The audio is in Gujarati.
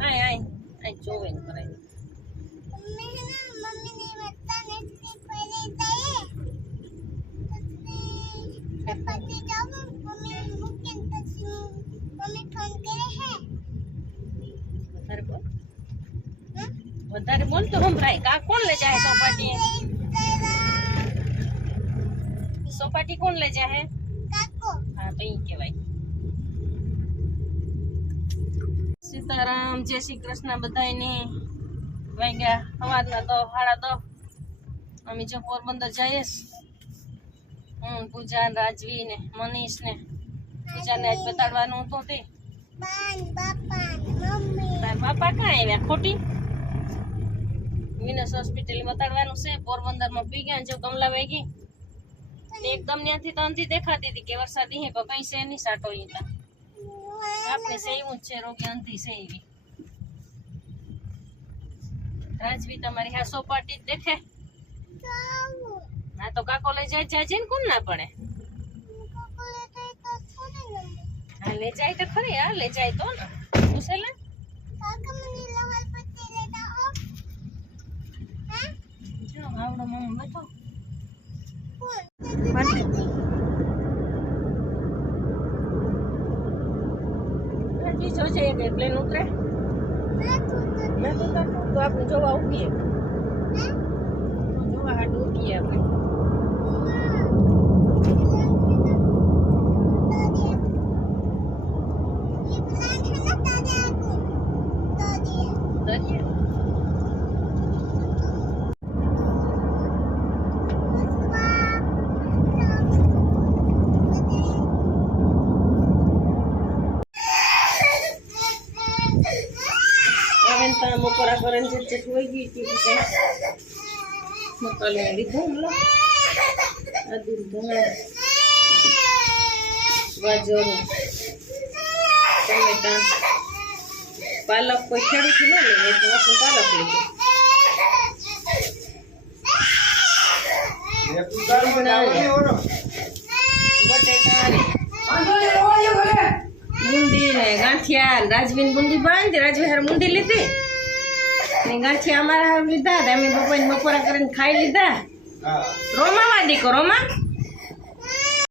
આય આય આય જોવે ને કરાય વધારે બોલ તો સંભળાય કા કોણ લઈ જાય સોપાટી સોપાટી કોણ લઈ જાય હા તો ઈ કહેવાય સીતારામ જય શ્રી કૃષ્ણ બધાને વાગ્યા સવારના 10:30 અમે જો પોરબંદર જઈએ પૂજા રાજવી ને મનીષ ને પૂજાને આજ બતાડવાનું હતું તે બાપા ક્યાં આવ્યા ખોટી વિનસ હોસ્પિટલ બતાડવાનું છે પોરબંદર માં પી ગયા જો કમલા વાગી એકદમ ત્યાંથી તો અંધી દેખાતી હતી કે વરસાદ હે કઈ છે નહીં સાટો આપણે છે એવું જ છે રોગી અંધી છે એવી રાજવી તમારી હા સોપાટી જ દેખે ના તો કાકો લઈ જાય જાજે ને કોણ ના પડે હા લઈ જાય તો ખરી હા લઈ જાય તો ને પૂછે લે જો આવડો મમ્મી બેઠો રાજવી જોજે એક પ્લેન ઉતરે મેં તો આપણે જોવા ઉભીએ જોવા હાટ ઉભીએ આપણે મકોરા કરન ચટ હોય ગઈ હતી પછી મકોરા લીધો હમલો આદુ ધણા ગાજર ટમેટા પાલક કોઈ ખેડૂત ન લે તો આપણે પાલક લીધું બટેટા મુંડી ને ગાંઠિયા રાજવીન બુંદી બાંધી રાજવી હાર મુંડી લીધી ને ગાંઠિયા અમારા લીધા અમે બપોરે બપોરા કરીને ખાઈ લીધા રોમા માં દીકો રોમા